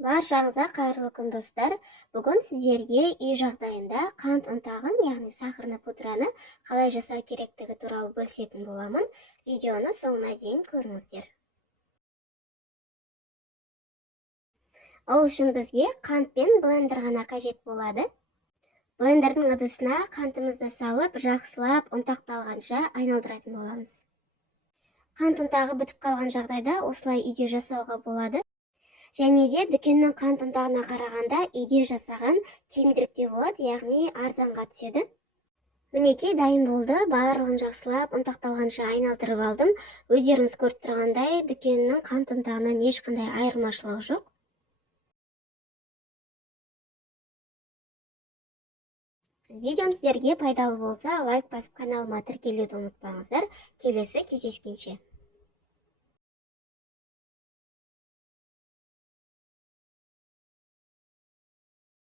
Баршаңызға қайырлы күн достар. Бүгін сіздерге үй жағдайында қант ұнтағын, яғни сахарный пудраны қалай жасау керектігі туралы бөлісетін боламын. Видеоны соңына дейін көріңіздер. Ол үшін бізге қант пен блендер ғана қажет болады. Блендердің ыдысына қантымызды салып, жақсылап ұнтақталғанша айналдыратын боламыз. Қант ұнтағы бітіп қалған жағдайда осылай үйде жасауға болады. Және де дүкеннің қант ұнтағына қарағанда үйде жасаған тиімдірек те болады, яғни арзанға түседі. Мінекей дайын болды, барлығын жақсылап ұнтақталғанша айналдырып алдым. Өздеріңіз көріп тұрғандай, дүкеннің қант ұнтағынан ешқандай айырмашылығы жоқ. Видеом сіздерге пайдалы болса, лайк басып каналыма тіркелуді ұмытпаңыздар. Келесі кездескенше.